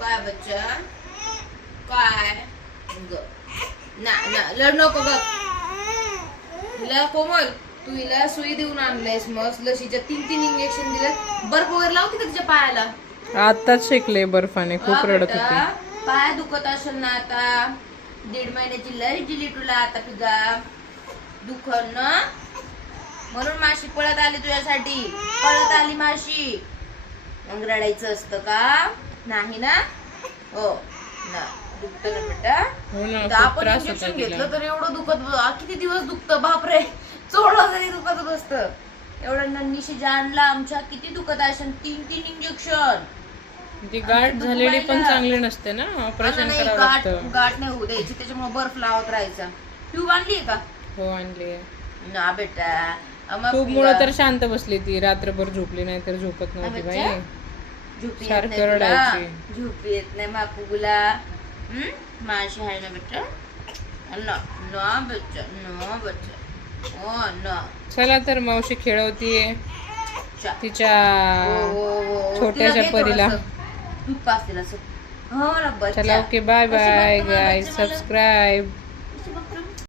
काय बच्चा. काय ग. ना ना लढ नको बघ हिला कोमल तू हिला सुई देऊन आणलंयस मस्त. लशीच्या तीन तीन इंजेक्शन दिले बर्फ वगैरे लावते का तिच्या पायाला? आताच शिकले बर्फाने. खूप हा रडत बेटा, होती. पाय दुखत असेल ना आता. दीड महिन्याची लय दिली तुला आता तुझा. दुखन ना? म्हणून माशी पळत आली तुझ्यासाठी. पळत आली माशी. मग रडायचं असतं का? नाही ना? हो. ना. दुखत ना बेटा. हो खूप आपण इंजेक्शन तिला. घेतलं तर एवढं दुखत आ, किती दिवस दुखतं बापरे. चोळलं तरी दुखत बसतं. एवढं नन्नीशी जानला आमच्या किती दुखत असेल तीन तीन इंजेक्शन ती गाठ झालेली पण चांगली नसते ना? ऑपरेशन नाही करावं गाठ लागतं. गाठ नाही होऊ द्यायची त्याच्यामुळे बर्फ लावत राहायचा. ट्यूब आणली का? हो आणली ना बेटा. खूप मुळे तर शांत बसली ती रात्रभर झोपली नाही तर झोपत नव्हती बाई. झोप येत सारखं नाही तुला? रडायची. झोप येत नाही मापूला हम्म? माशी आहे ना बेटा ना ना बच्चा ना बच्चा ना चला तर मावशी खेळवतीये चा. तिच्या हो, हो, हो. छोट्याशा तिला परीला. थोडंसं. दूध पास तिला असं. हो ना बच्चा चला ओके बाय बाय बघते मला गाय बच्चा मला? सबस्क्राईब बघते